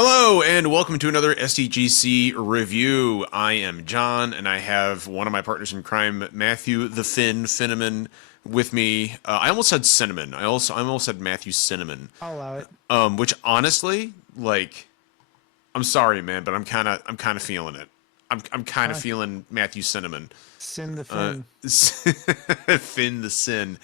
Hello and welcome to another SDGC review. I am John and I have one of my partners in crime, Matthew the Finneman, with me. I almost said Cinnamon. I almost said Matthew Cinnamon. I'll allow it. Which honestly, I'm sorry, man, but I'm kind of feeling it. I'm kind of Fine. feeling Matthew Cinnamon. Sin the Uh, fin. Finn the Sin.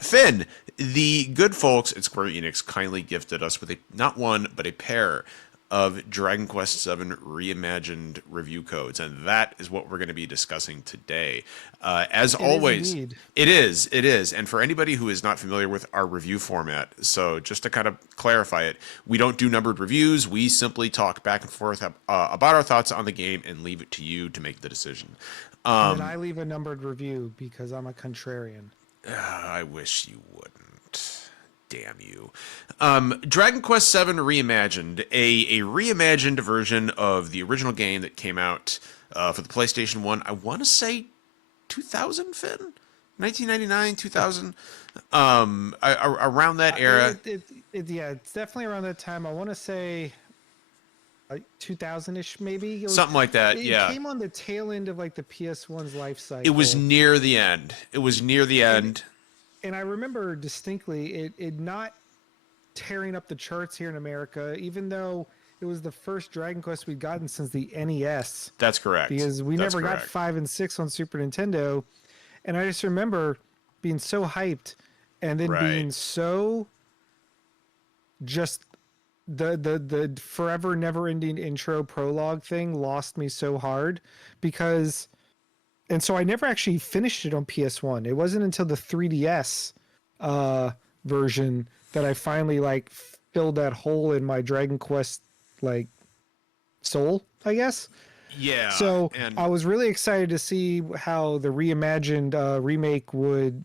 Finn, the good folks at Square Enix kindly gifted us with not one, but a pair of Dragon Quest VII Reimagined review codes, and that is what we're going to be discussing today. As It is always, indeed. it is. And for anybody who is not familiar with our review format, so just to kind of clarify it, we don't do numbered reviews. We simply talk back and forth about our thoughts on the game and leave it to you to make the decision. And then I leave a numbered review because I'm a contrarian. I wish you wouldn't. Damn you. Dragon Quest VII Reimagined, a reimagined version of the original game that came out for the PlayStation 1. I want to say 2000, Finn? 1999, 2000? Around that era. Yeah, it's definitely around that time. I want to say like 2000-ish maybe. Something like that, It yeah. came on the tail end of like the PS1's life It was cycle. near the end. It was near the And end. and I remember distinctly it not tearing up the charts here in America, even though it was the first Dragon Quest we'd gotten since the NES. That's correct. Because we That's never got correct. 5 and 6 on Super Nintendo. And I just remember being so hyped and then Right. being so just the forever never ending intro prologue thing lost me so hard because and so I never actually finished it on PS1. It wasn't until the 3DS uh version that I finally like filled that hole in my Dragon Quest like soul, I guess. Yeah, So and I was really excited to see how the reimagined remake would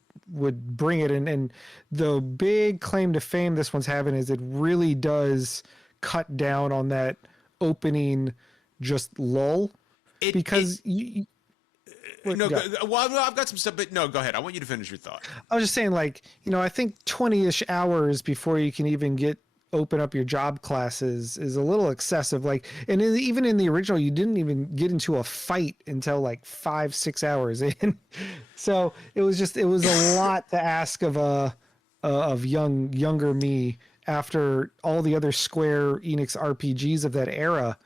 bring it, and the big claim to fame this one's having is it really does cut down on that opening just lull it because what, no. yeah. Well, I've got some stuff, but no, go ahead. I want you to finish your thought. I was just saying, like, I think 20-ish hours before you can even open up your job classes is a little excessive. Like, and even in the original, you didn't even get into a fight until like 5-6 hours in. So it was a lot to ask of of younger me after all the other Square Enix RPGs of that era.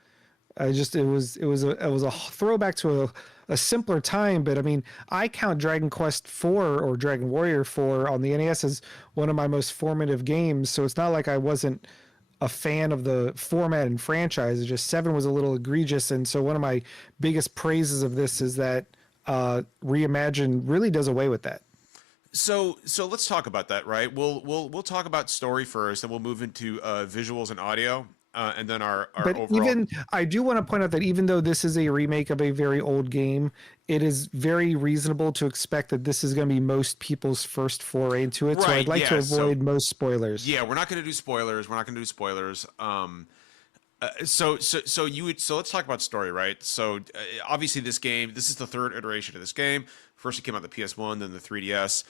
I just it was a throwback to a simpler time, but I mean, I count Dragon Quest 4 or Dragon Warrior 4 on the NES as one of my most formative games. So it's not like I wasn't a fan of the format and franchise. It's just 7 was a little egregious, and so one of my biggest praises of this is that Reimagined really does away with that. So let's talk about that, right? We'll talk about story first, and we'll move into visuals and audio, and then our But overall. even I do want to point out that even though this is a remake of a very old game, it is very reasonable to expect that this is going to be most people's first foray into it. So Right, I'd like to yeah. So avoid most spoilers. yeah, we're not going to do spoilers. We're not going to do spoilers. So let's talk about story, right? So obviously this is the third iteration of this game. First it came out on the PS1, then the 3DS.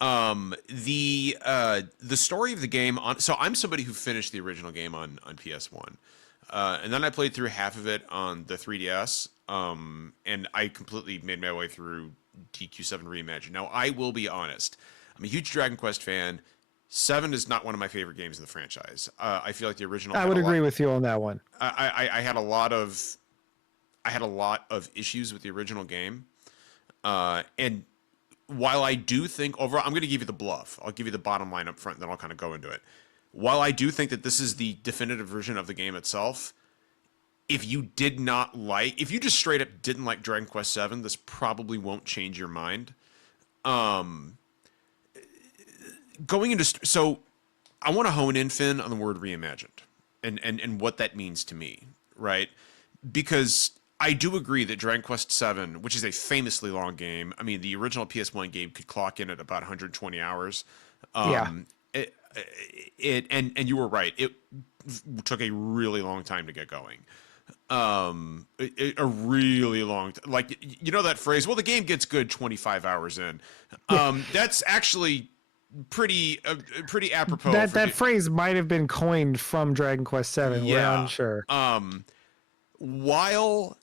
The story of the game on so I'm somebody who finished the original game on PS1. And then I played through half of it on the 3DS. And I completely made my way through DQ7 Reimagined. Now I will be honest. I'm a huge Dragon Quest fan. Seven is not one of my favorite games in the franchise. I feel like the original I had a would lot. agree with you on that one. I had a lot of issues with the original game, and while I do think overall, I'm going to give you the bluff. I'll give you the bottom line up front, and then I'll kind of go into it. While I do think that this is the definitive version of the game itself, if you just straight up didn't like Dragon Quest Seven, this probably won't change your mind. Um, going into so I want to hone in, Finn, on the word reimagined and what that means to me, right? Because I do agree that Dragon Quest VII, which is a famously long game, I mean, the original PS1 game could clock in at about 120 hours. Yeah. Um, and you were right. It took a really long time to get going. A really long, like, you know that phrase, well, the game gets good 25 hours in. Yeah. That's actually pretty apropos That for that phrase might have been coined from Dragon Quest VII. We're yeah. unsure. While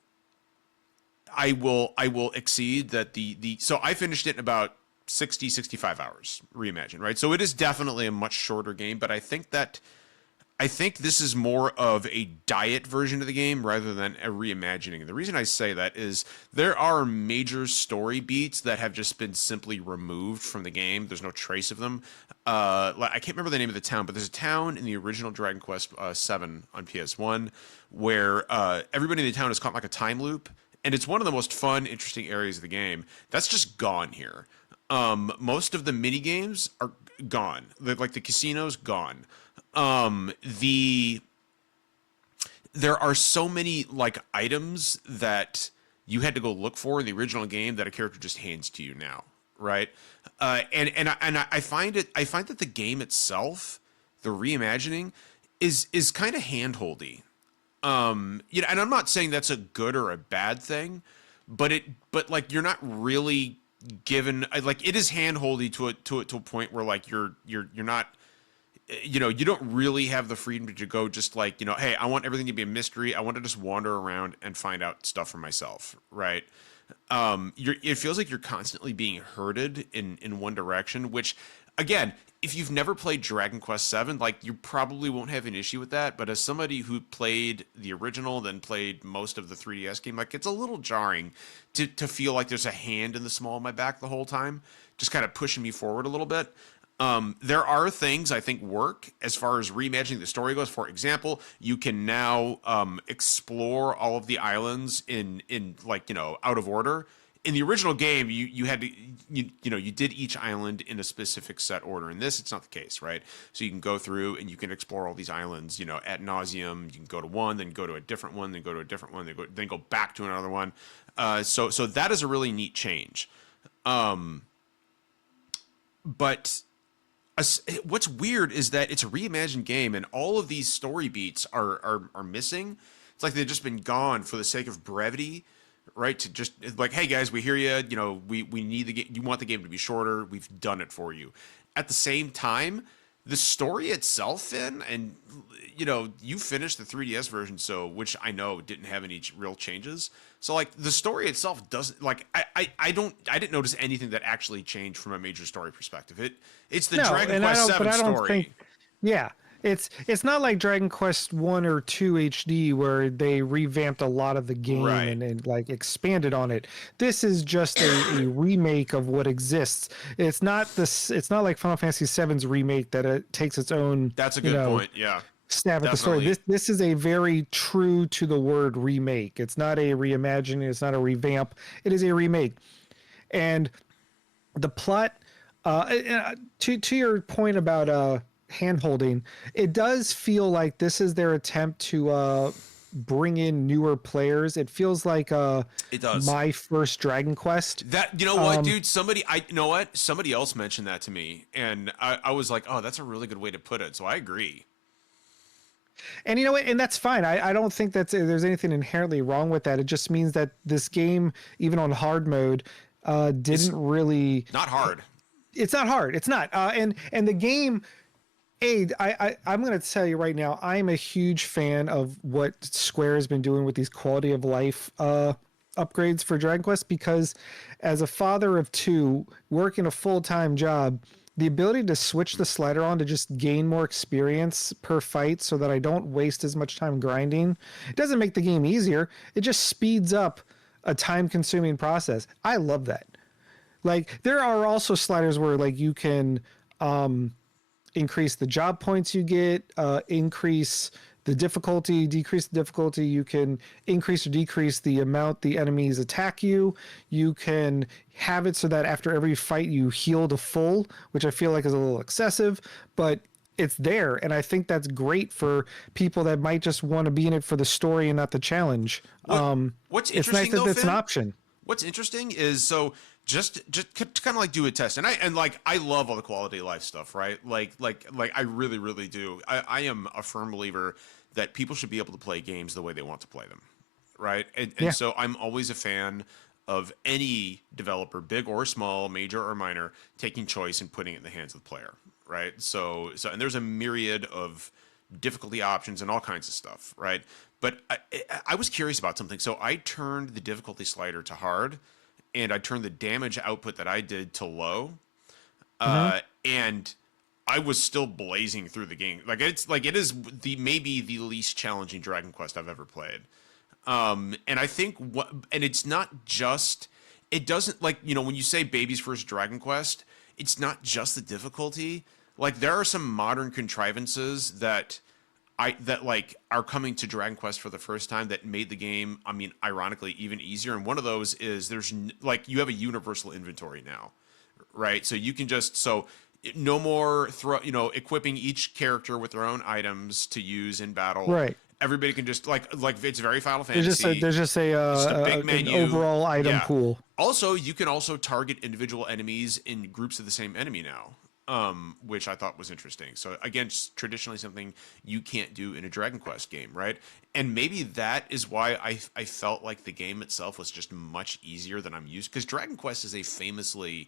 I will exceed that the so I finished it in about 65 hours reimagined, right? So it is definitely a much shorter game, but I think this is more of a diet version of the game rather than a reimagining. And the reason I say that is there are major story beats that have just been simply removed from the game. There's no trace of them. I can't remember the name of the town, but there's a town in the original Dragon Quest VII on PS1 where everybody in the town is caught in like a time loop, and it's one of the most fun, interesting areas of the game. That's just gone here. Most of the mini games are gone. Like the casinos, gone. The there are so many like items that you had to go look for in the original game that a character just hands to you now, right? I find that the game itself, the reimagining, is kind of handholdy. You know, and I'm not saying that's a good or a bad thing, but like you're not really given like it is handholdy to a point where like you're not, you know, you don't really have the freedom to go just like, you know, hey, I want everything to be a mystery. I want to just wander around and find out stuff for myself, right? It feels like you're constantly being herded in one direction, which again, if you've never played Dragon Quest VII, like you probably won't have an issue with that. But as somebody who played the original, then played most of the 3DS game, like it's a little jarring to feel like there's a hand in the small of my back the whole time, just kind of pushing me forward a little bit. There are things I think work as far as reimagining the story goes. For example, you can now explore all of the islands in like, you know, out of order. In the original game, you had to you know, you did each island in a specific set order. In this, it's not the case, right? So you can go through and you can explore all these islands, you know, ad nauseum. You can go to one, then go to a different one, then go to a different one, then go back to another one. So that is a really neat change. But what's weird is that it's a reimagined game and all of these story beats are missing. It's like they've just been gone for the sake of brevity, right? To just like, hey guys, we hear you. You know, we need the game. You want the game to be shorter. We've done it for you. At the same time, the story itself, and you know, you finished the 3DS version, so which I know didn't have any real changes. So like the story itself doesn't like I didn't notice anything that actually changed from a major story perspective. It's the No, Dragon and Quest VII I don't story. think, yeah, it's not like Dragon Quest 1 or 2 HD where they revamped a lot of the game Right. and like expanded on it. This is just a remake of what exists. It's not this. It's not like Final Fantasy VII's remake that it takes its own, That's a you good know, point. Yeah. stab at the story. Definitely. This is a very true to the word remake. It's not a reimagining. It's not a revamp. It is a remake, and the plot to your point about hand holding, it does feel like this is their attempt to bring in newer players. It feels like It does. my first Dragon Quest. That, you know what, dude? You know what? Somebody else mentioned that to me, and I was like, oh, that's a really good way to put it. So I agree. And you know what, and that's fine. I don't think there's anything inherently wrong with that. It just means that this game, even on hard mode, It's didn't really, not hard. it's not hard. It's not. And the game, I'm going to tell you right now, I'm a huge fan of what Square has been doing with these quality of life upgrades for Dragon Quest, because as a father of two working a full-time job, the ability to switch the slider on to just gain more experience per fight so that I don't waste as much time grinding, it doesn't make the game easier. It just speeds up a time-consuming process. I love that. Like there are also sliders where like you can increase the job points you get, increase the difficulty, decrease the difficulty. You can increase or decrease the amount the enemies attack you. You can have it so that after every fight you heal to full, which I feel like is a little excessive, but it's there. And I think that's great for people that might just want to be in it for the story and not the challenge. What What's It's nice interesting that though, that's an Finn? option. What's interesting is so just to kind of like do a test, and like I love all the quality of life stuff, right? Like I really do. I am a firm believer that people should be able to play games the way they want to play them, right? And Yeah. so I'm always a fan of any developer, big or small, major or minor, taking choice and putting it in the hands of the player, right? And there's a myriad of difficulty options and all kinds of stuff, right? But I was curious about something. So I turned the difficulty slider to hard, and I turned the damage output that I did to low, Hmm. and I was still blazing through the game. Like it is the maybe the least challenging Dragon Quest I've ever played. And I think and it's not just, it doesn't, like, when you say baby's first Dragon Quest, it's not just the difficulty. Like, there are some modern contrivances that like are coming to Dragon Quest for the first time that made the game, I mean, ironically, even easier. And one of those is like, you have a universal inventory now, right? So you can just, no more equipping each character with their own items to use in battle. Right. Everybody can just, like it's very Final There's just Fantasy. It's just a big an menu. overall item Yeah. pool. Also, you can also target individual enemies in groups of the same enemy now, which I thought was interesting. So again, just traditionally something you can't do in a Dragon Quest game, right? And maybe that is why I felt like the game itself was just much easier than I'm used, because Dragon Quest is a famously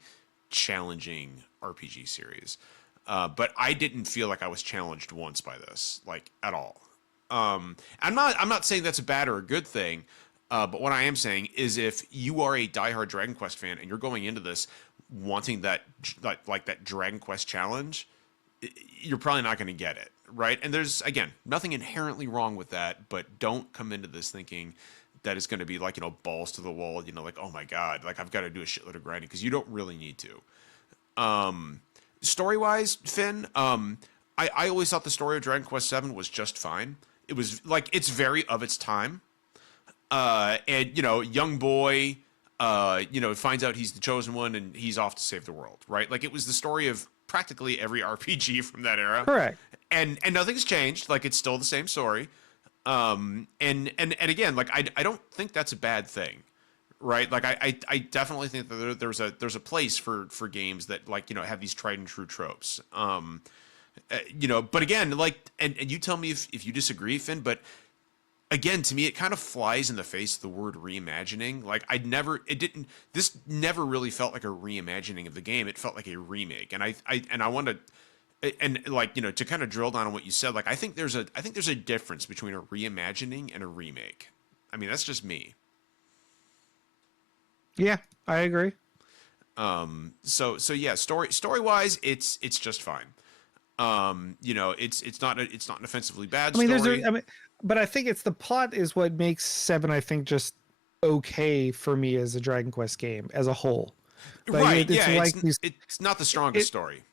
challenging RPG series. But I didn't feel like I was challenged once by this, like, at all. I'm not saying that's a bad or a good thing, but what I am saying is, if you are a diehard Dragon Quest fan and you're going into this wanting that, like that Dragon Quest challenge, you're probably not going to get it, right? And there's, again, nothing inherently wrong with that, but don't come into this thinking that it's going to be like, balls to the wall, like, oh my god, like I've got to do a shitload of grinding, because you don't really need to. Story wise, Finn, I always thought the story of Dragon Quest VII was just fine. It was like, it's very of its time. And young boy, finds out he's the chosen one and he's off to save the world, right? Like, it was the story of practically every RPG from that era. Correct. And nothing's changed. Like, it's still the same story. And again, like, I don't think that's a bad thing, right? Like, I definitely think that there's a place for games that, like, have these tried and true tropes. But again, like, and you tell me if you disagree, Finn, but again, to me, it kind of flies in the face of the word reimagining. Like, this never really felt like a reimagining of the game. It felt like a remake. And I want to, and like, to kind of drill down on what you said, like, I think there's a difference between a reimagining and a remake. I mean, that's just me. Yeah, I agree. So yeah, story wise, it's just fine. It's not an offensively bad I mean, story. but I think it's the plot is what makes Seven, I think, just okay for me as a Dragon Quest game as a whole. Like Right, it's yeah, like these, it's not the strongest it story.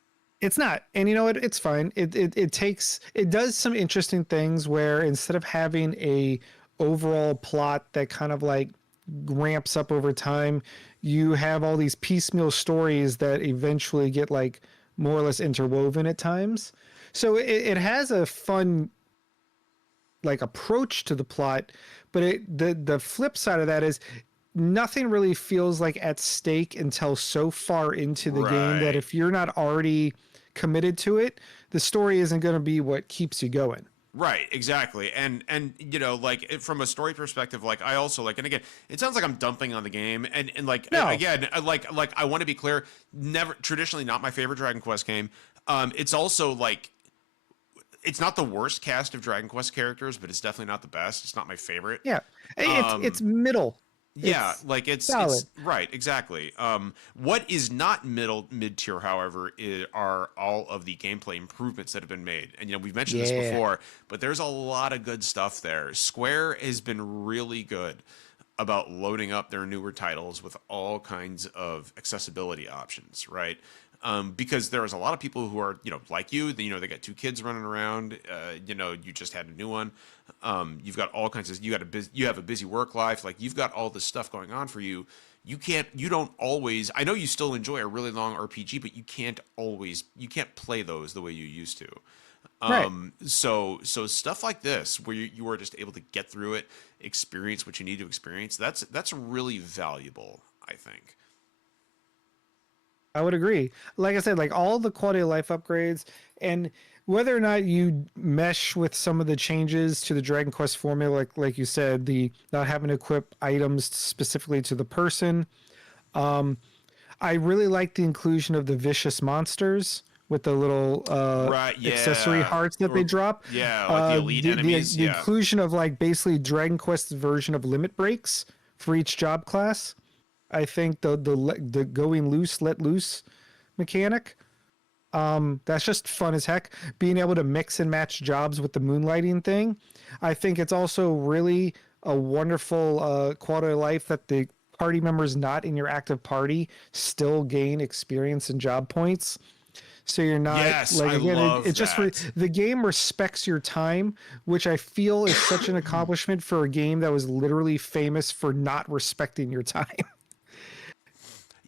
it's not, and you know what? It's fine. It does some interesting things where instead of having a overall plot that kind of like ramps up over time, you have all these piecemeal stories that eventually get like more or less interwoven at times. So it has a fun like approach to the plot, but the flip side of that is nothing really feels like at stake until so far into the game that Right. if you're not already committed to it, the story isn't going to be what keeps you going. Right, exactly. And like, from a story perspective, like, I also like, and again, it sounds like I'm dumping on the game, and like, No, again, like I want to be clear, never, traditionally not my favorite Dragon Quest game. It's also like, it's not the worst cast of Dragon Quest characters, but it's definitely not the best. It's not my favorite. yeah, it's Um middle. Yeah, It's like, it's solid. right, exactly. What is not mid tier, however, are all of the gameplay improvements that have been made. And we've mentioned this Yeah. before, but there's a lot of good stuff there. Square has been really good about loading up their newer titles with all kinds of accessibility options, right? Because there's a lot of people who are, like you, they got two kids running around. You just had a new one. You've got all kinds of, you have a busy work life. Like, you've got all this stuff going on for you. You don't always, I know you still enjoy a really long RPG, but you can't play those the way you used to. Right. So stuff like this, where you are just able to get through it, experience what you need to experience, that's really valuable, I think. I would agree. Like I said, like all the quality of life upgrades, and whether or not you mesh with some of the changes to the Dragon Quest formula, like you said, the not having to equip items specifically to the person. I really like the inclusion of the vicious monsters with the little Right? accessory Yeah. hearts that they Or drop. yeah, like the elite enemies. The Yeah. inclusion of like basically Dragon Quest's version of limit breaks for each job class. I think the going loose, let loose mechanic. That's just fun as heck. Being able to mix and match jobs with the moonlighting thing. I think it's also really a wonderful quality of life that the party members not in your active party still gain experience and job points. So you're not Yes, like I again, love it just that. the game respects your time, which I feel is such an accomplishment for a game that was literally famous for not respecting your time.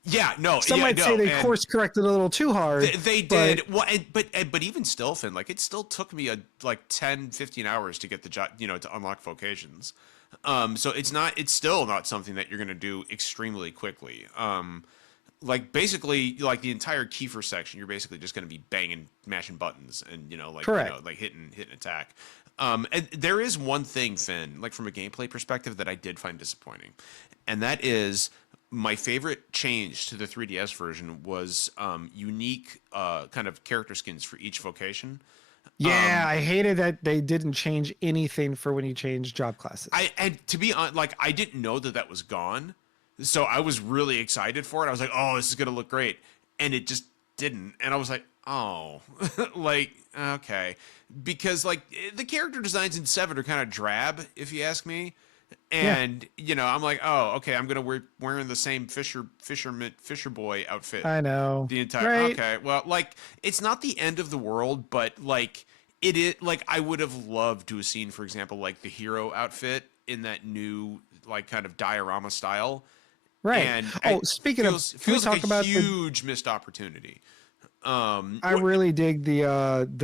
Yeah, no, Some yeah, might say no, they and course corrected a little too hard, they but did well, but even still, Finn, like it still took me like 10, 15 hours to get the job, to unlock vocations. So it's still not something that you're gonna do extremely quickly. Like basically, like the entire Kiefer section, you're basically just gonna be banging, mashing buttons, and correct. like hitting attack. And there is one thing, Finn, like from a gameplay perspective, that I did find disappointing, and that is my favorite change to the 3DS version was unique kind of character skins for each vocation. Yeah, I hated that they didn't change anything for when you change job classes. I and to be honest, like I didn't know that that was gone, so I was really excited for it. I was like, "Oh, this is gonna look great," and it just didn't. And I was like, "Oh, like okay," because like the character designs in Seven are kind of drab, if you ask me. Yeah, And I'm like, "Oh, okay, I'm gonna wearing the same Fisher boy outfit I know. the entire Right? okay, well, like it's not the end of the world, but like it is like I would have loved to have seen, for example, like the hero outfit in that new like kind of diorama style, Right. and Oh, it speaking of, can we feels like a talk about the huge missed opportunity. I really dig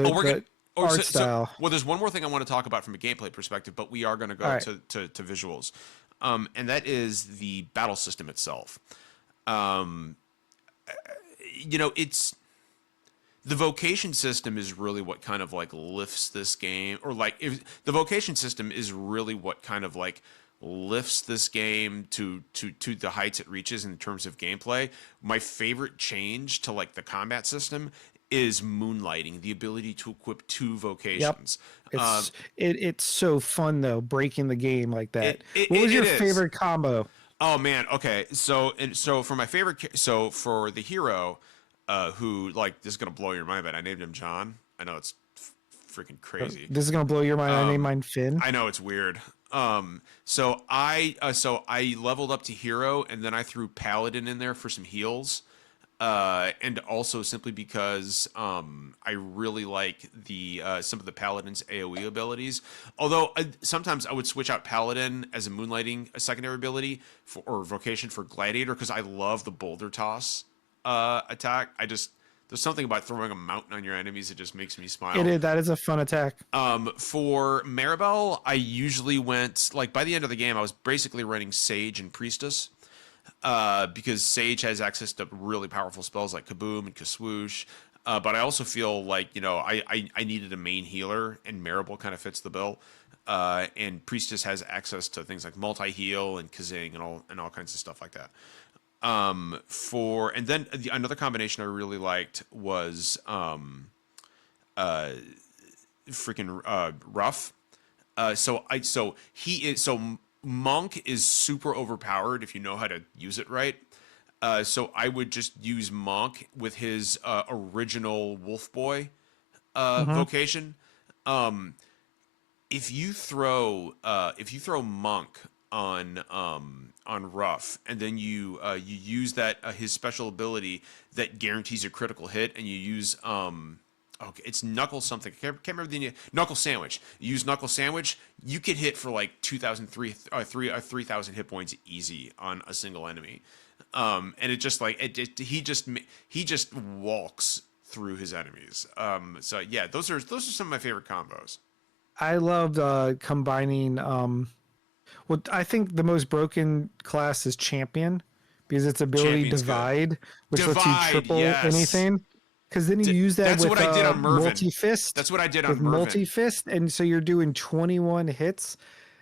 Oh, we're gonna the oh art style. well, there's one more thing I want to talk about from a gameplay perspective, but we are going to All go right. to visuals, and that is the battle system itself. Um, it's the vocation system is really what kind of like lifts this game, or like if the vocation system is really what kind of like lifts this game to the heights it reaches in terms of gameplay. My favorite change to like the combat system is moonlighting, the ability to equip two Yep. vocations. Um, It's so fun though, breaking the game like it, that. it What was it your is. favorite combo? Oh man, okay. So for my favorite, so for the hero, who like this is gonna blow your mind, but I named him John. I know it's freaking crazy. This is gonna blow your mind. I named Um, mine Finn. I know it's weird. So I leveled up to hero, and then I threw paladin in there for some heals. And also simply because I really like the some of the paladin's AOE abilities. Although sometimes I would switch out paladin as a moonlighting a secondary ability or vocation for gladiator because I love the boulder toss attack. There's something about throwing a mountain on your enemies that just makes me It smile. is that is a fun attack. For Maribel, I usually went like by the end of the game, I was basically running Sage and Priestess because Sage has access to really powerful spells like Kaboom and Kaswoosh. But I also feel like I needed a main healer, and Maribel kind of fits the bill. And Priestess has access to things like multi heal and Kazing and all kinds of stuff like that. Another combination I really liked was freaking Ruff. So Monk is super overpowered if you know how to use it right. So I would just use Monk with his original Wolf Boy Hmm. vocation. Um, if you throw Monk on Ruff, and then you use that his special ability that guarantees a critical hit, and you use okay, it's Knuckle something. Can't remember the name. Knuckle Sandwich. You use Knuckle Sandwich, you could hit for like 2,000, 3,000 hit points easy on a single enemy. And it just like he just walks through his enemies. So yeah, those are some of my favorite combos. I loved combining what I think the most broken class is champion because its ability Champion's good. divide, which lets you Divide, triple yes. anything. Because then you use that That's with what I did on Mervin. multi fist, That's what I did on Mervin. and so you're doing 21 hits.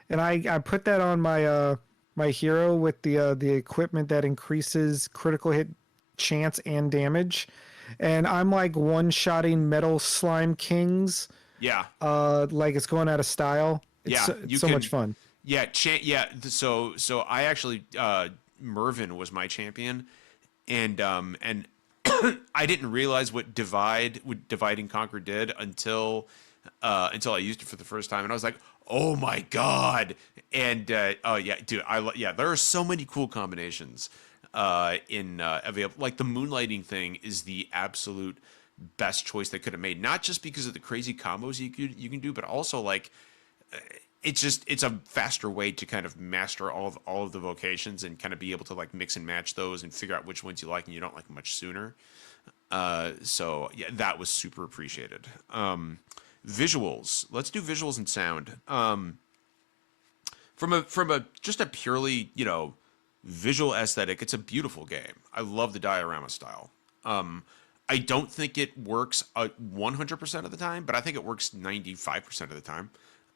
And I put that on my my hero with the equipment that increases critical hit chance and damage, and I'm like one-shotting metal slime kings Yeah. like it's going out of style. Yeah, It's you so much can. fun. Yeah, so I actually Mervin was my champion, and I didn't realize what divide and conquer did until I used it for the first time, and I was like, oh my god! And oh yeah, dude, yeah, there are so many cool combinations in available. Like the moonlighting thing is the absolute best choice they could have made, not just because of the crazy combos you can do, but also like it's a faster way to kind of master all of the vocations and kind of be able to like mix and match those and figure out which ones you like and you don't like much sooner. So yeah, that was super appreciated. Visuals. Let's do visuals and sound. From a just a purely visual aesthetic, it's a beautiful game. I love the diorama style. I don't think it works 100% of the time, but I think it works 95% of the time.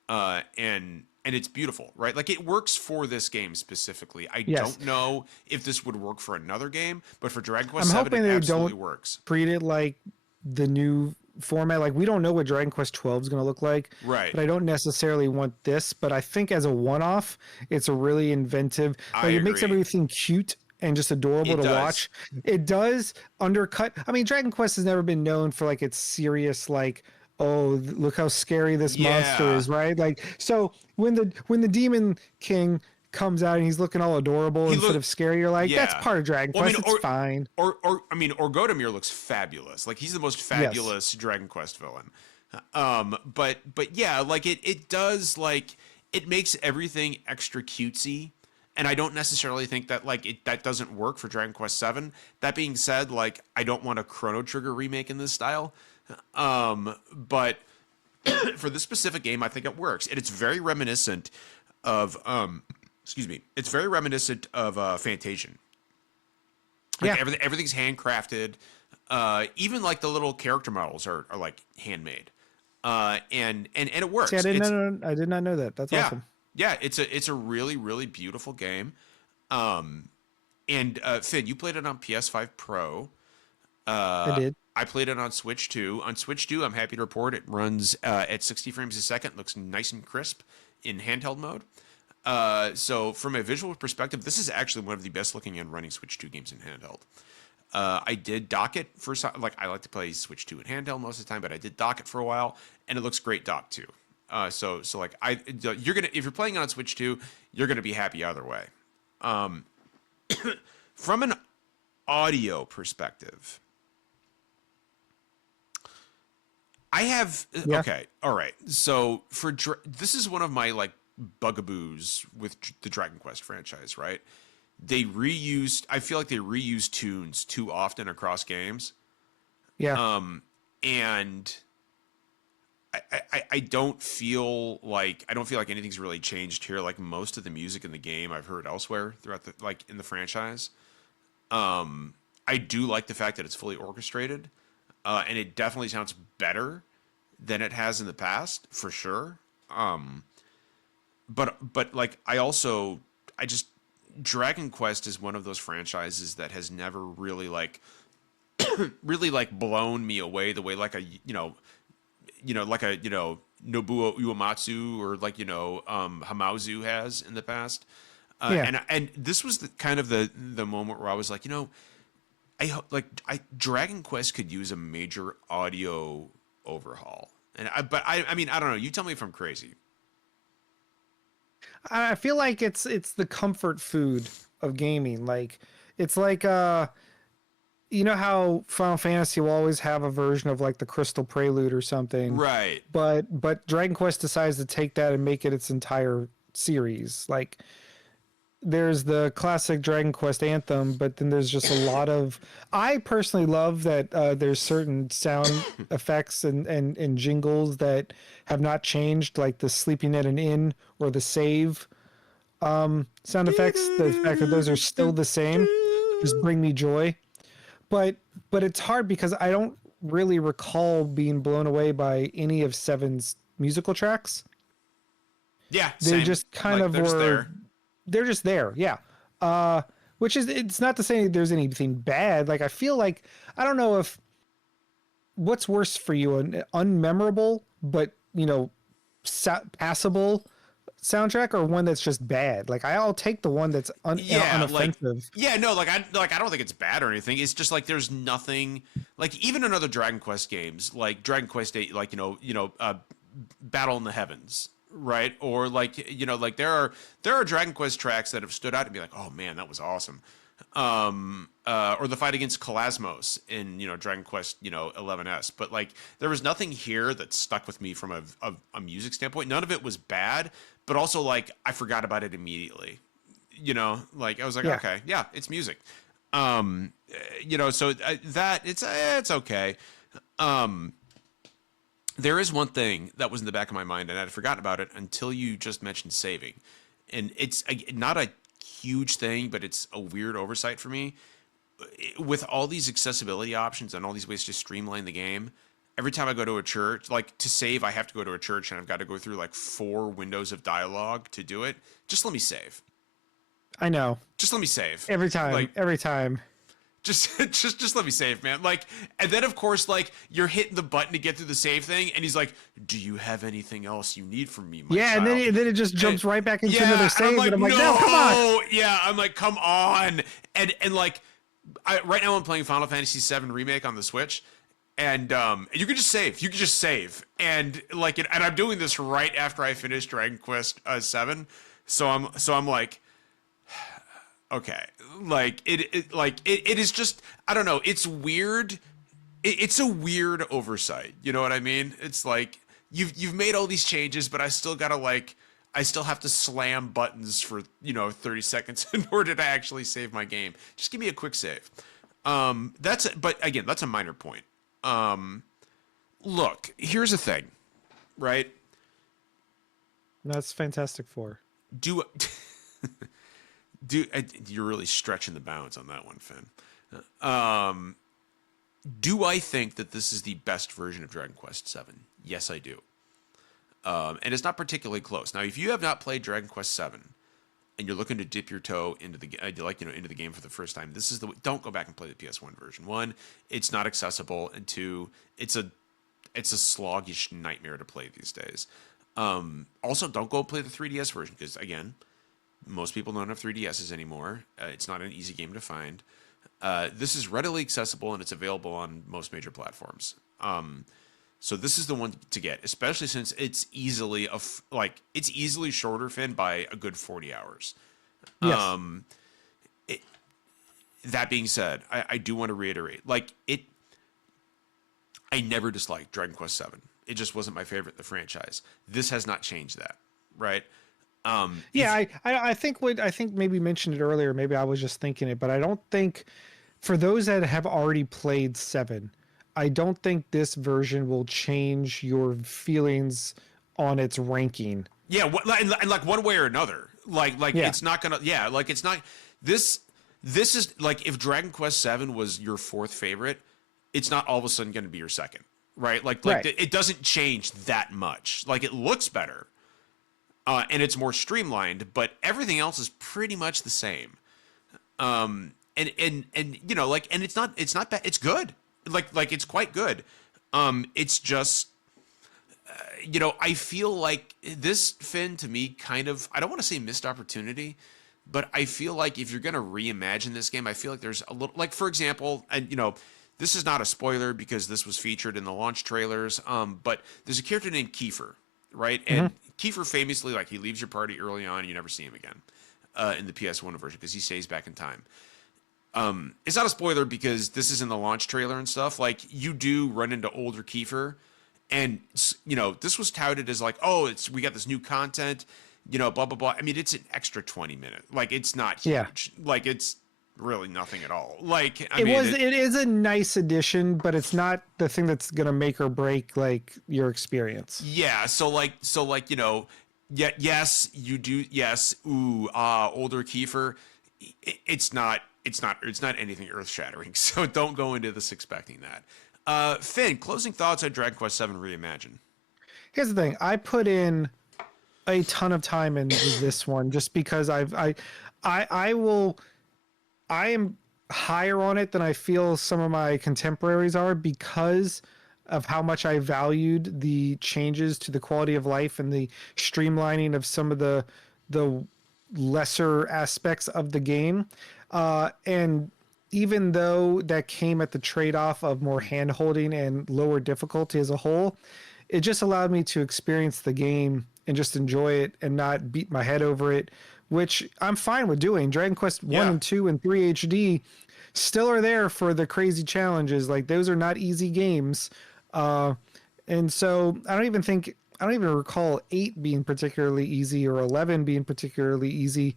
And it's beautiful, right? Like it works for this game specifically. I Yes, don't know if this would work for another game, but for Dragon Quest I'm Seven, hoping it they absolutely don't works. treat it like the new format. Like we don't know what Dragon Quest 12 is going to look like, Right. but I don't necessarily want this. But I think as a one-off, it's a really inventive. I Like it makes agree. everything cute and just adorable It to does. watch. It does undercut. I mean, Dragon Quest has never been known for like its serious like. Oh, look how scary this monster Yeah. is, right? Like, so when the Demon King comes out and he's looking all adorable He instead look of scary, you're like, that's Yeah. part of Dragon Well, I mean, Quest. It's fine. or Godamir looks fabulous. Like he's the most Yes. fabulous Dragon Quest villain. But yeah, like it does like it makes everything extra cutesy, and I don't necessarily think that like that doesn't work for Dragon Quest Seven. That being said, like I don't want a Chrono Trigger remake in this style. But for this specific game, I think it works, and it's very reminiscent of excuse me, it's very reminiscent of Fantasian. Yeah. Like everything's handcrafted. Even like the little character models are like handmade. And it See, works. I did not know that. That's Yeah, awesome. yeah. It's a really really beautiful game. Um, and Finn, you played it on PS5 Pro. I Uh, did. I played it on Switch 2. On Switch 2, I'm happy to report it runs at 60 frames a second. Looks nice and crisp in handheld mode. So from a visual perspective, this is actually one of the best looking and running Switch 2 games in handheld. I did dock it for like I like to play Switch 2 in handheld most of the time, but I did dock it for a while, and it looks great docked too. So like you're gonna if you're playing on Switch 2, you're gonna be happy either way. Um, from an audio perspective, I have Yeah. okay, all right. So this is one of my like bugaboos with the Dragon Quest franchise, right? I feel like they reuse tunes too often across games. Yeah. And I don't feel like anything's really changed here. Like most of the music in the game I've heard elsewhere throughout the like in the franchise. I do like the fact that it's fully orchestrated, and it definitely sounds better than it has in the past for sure. But like I just Dragon Quest is one of those franchises that has never really like really like blown me away the way like a like a Nobuo Uematsu or like Hamauzu has in the past. Yeah. And this was kind of the moment where I was like, I Dragon Quest could use a major audio overhaul. I mean I don't know. You tell me if I'm crazy. I feel like it's the comfort food of gaming. Like it's like you know how Final Fantasy will always have a version of like the Crystal Prelude or something, Right. but Dragon Quest decides to take that and make it its entire series. Like there's the classic Dragon Quest anthem, but then there's just a lot of. I personally love that there's certain sound effects and jingles that have not changed, like the sleeping at an inn or the save sound effects. The fact that those are still the same. just bring me joy. But it's hard because I don't really recall being blown away by any of Seven's musical tracks. Yeah, They same. just kind Like of they're just were, there. they're just there. Yeah. Which is, it's not to say there's anything bad. Like, I feel like, I don't know if, what's worse for you, an unmemorable, but, passable soundtrack, or one that's just bad? Like, I'll take the one that's Yeah, like unoffensive. yeah, no, like I don't think it's bad or anything. It's just like there's nothing like even in other Dragon Quest games, like Dragon Quest 8, like Battle in the Heavens, right? Or like like there are Dragon Quest tracks that have stood out to be like, oh man, that was awesome. Or the fight against Kalasmos in Dragon Quest 11S, but like there was nothing here that stuck with me from a music standpoint. None of it was bad, but also like I forgot about it immediately. Like I was like, Yeah. okay, yeah, it's music. So that it's okay. Um, there is one thing that was in the back of my mind, and I'd forgotten about it until you just mentioned saving, and it's not a huge thing, but it's a weird oversight for me. With all these accessibility options and all these ways to streamline the game, every time I go to a church, like to save, I have to go to a church and I've got to go through like 4 windows of dialogue to do it. Just let me save. I know. Just let me save. Every time. Like Every time. just let me save, man. Like, and then of course, like you're hitting the button to get through the save thing, and he's like, "Do you have anything else you need from me, my Yeah, child?" and then it just jumps right back into another save, and and I'm like, no, come on. Yeah, I'm like, come on. And like, right now I'm playing Final Fantasy VII Remake on the Switch, and you can just save. You can just save, and like, and I'm doing this right after I finish Dragon Quest 7, so I'm like, okay, like it is just, I don't know, it's weird. It's a weird oversight, you know what I mean? It's like you've made all these changes, but I still gotta like, I still have to slam buttons for 30 seconds in order to actually save my game. Just give me a quick save. But again, that's a minor point. Look, here's the thing, right? That's Fantastic Four. Do you're really stretching the bounds on that one, Finn? Do I think that this is the best version of Dragon Quest VII? Yes, I do. And it's not particularly close. Now, if you have not played Dragon Quest VII and you're looking to dip your toe into the into the game for the first time, this is don't go back and play the PS1 version. 1, it's not accessible, and 2, it's a sloggish nightmare to play these days. Also, don't go play the 3DS version because again, most people don't have 3DSs anymore. It's not an easy game to find. This is readily accessible and it's available on most major platforms. So this is the one to get, especially since it's easily it's easily shorter, Finn, by a good 40 hours. Yes. That being said, I do want to reiterate, I never disliked Dragon Quest VII. It just wasn't my favorite in the franchise. This has not changed that, right? Yeah, I think maybe mentioned it earlier. Maybe I was just thinking it, but I don't think, for those that have already played 7, I don't think this version will change your feelings on its ranking. Yeah, and like one way or another. Yeah. It's not gonna. Yeah, like it's not. This is like if Dragon Quest VII was your 4th favorite, it's not all of a sudden going to be your 2nd, right? Right. It doesn't change that much. Like it looks better. And it's more streamlined, but everything else is pretty much the same. And it's not bad. It's good. Like it's quite good. It's just, I feel like this, Finn, to me, kind of, I don't want to say missed opportunity, but I feel like if you're going to reimagine this game, I feel like there's a little, like, for example, and, this is not a spoiler because this was featured in the launch trailers, but there's a character named Kiefer, right? And Kiefer famously, like, he leaves your party early on and you never see him again in the PS1 version because he stays back in time. It's not a spoiler because this is in the launch trailer and stuff. Like, you do run into older Kiefer, and, this was touted as like, oh, we got this new content, blah, blah, blah. I mean, it's an extra 20 minutes. Like, it's not huge. Yeah. Like, it's really nothing at all. Like, It is a nice addition, but it's not the thing that's going to make or break, like, your experience. Yeah, yes, you do. Yes, older Kiefer. it's not anything earth shattering. So don't go into this expecting that. Finn, closing thoughts on Dragon Quest VII Reimagined. Here's the thing. I put in a ton of time into this one just because I will I am higher on it than I feel some of my contemporaries are because of how much I valued the changes to the quality of life and the streamlining of some of the lesser aspects of the game. And even though that came at the trade-off of more hand-holding and lower difficulty as a whole, it just allowed me to experience the game and just enjoy it and not beat my head over it, which I'm fine with doing. Dragon Quest 1 Yeah. and 2 and 3 HD still are there for the crazy challenges. Like those are not easy games. And so I don't even recall 8 being particularly easy or 11 being particularly easy.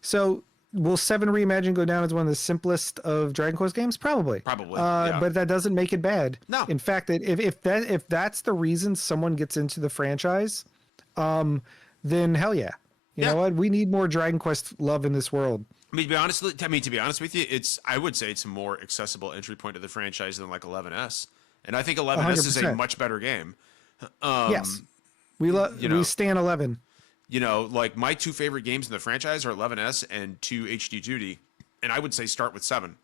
So will 7 Reimagine go down as one of the simplest of Dragon Quest games? Probably. Probably, yeah. But that doesn't make it bad. No. In fact, if that's the reason someone gets into the franchise, then hell yeah. You Yeah. know what? We need more Dragon Quest love in this world. To be honest with you, I would say it's a more accessible entry point to the franchise than like 11S, and I think 11S is a 100%. much better game. Yes. We know- we stand 11. Like my two favorite games in the franchise are 11S and 2 HD Duty, and I would say start with 7.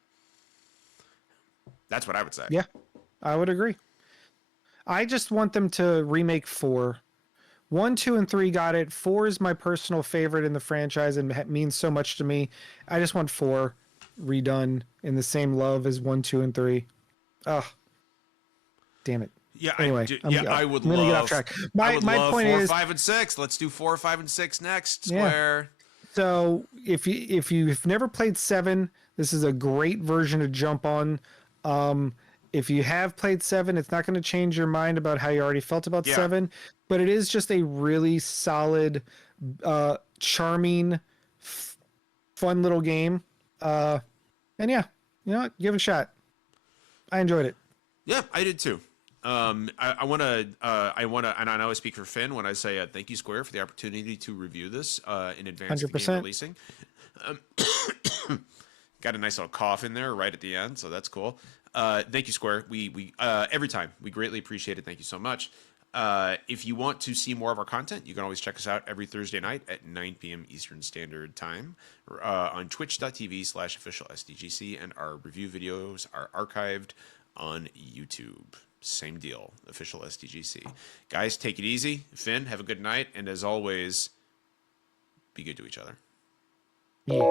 That's what I would say. Yeah. I would agree. I just want them to remake 4. 1, 2, and 3 got it. 4 is my personal favorite in the franchise and means so much to me. I just want 4 redone in the same love as 1, 2, and 3. Oh, damn it. Yeah. Anyway, I would I'm gonna love. get off track. I would My love point 4, is, 5, and 6. Let's do 4, 5, and 6 next. Yeah. Square. so if you've never played 7, this is a great version to jump on. If you have played 7, it's not going to change your mind about how you already felt about Yeah. 7, but it is just a really solid, charming, fun little game. And yeah, you know what? Give it a shot. I enjoyed it. Yeah, I did too. I want to, and I always speak for Finn when I say thank you, Square, for the opportunity to review this in advance of the game 100%. releasing. Got a nice little cough in there right at the end, so that's cool. Thank you, Square. We every time we greatly appreciate it. Thank you so much. If you want to see more of our content, you can always check us out every Thursday night at 9 p.m. Eastern Standard Time on twitch.tv/official SDGC, and our review videos are archived on YouTube. Same deal, official SDGC. Guys, take it easy. Finn, have a good night, and as always, be good to each other. Yeah.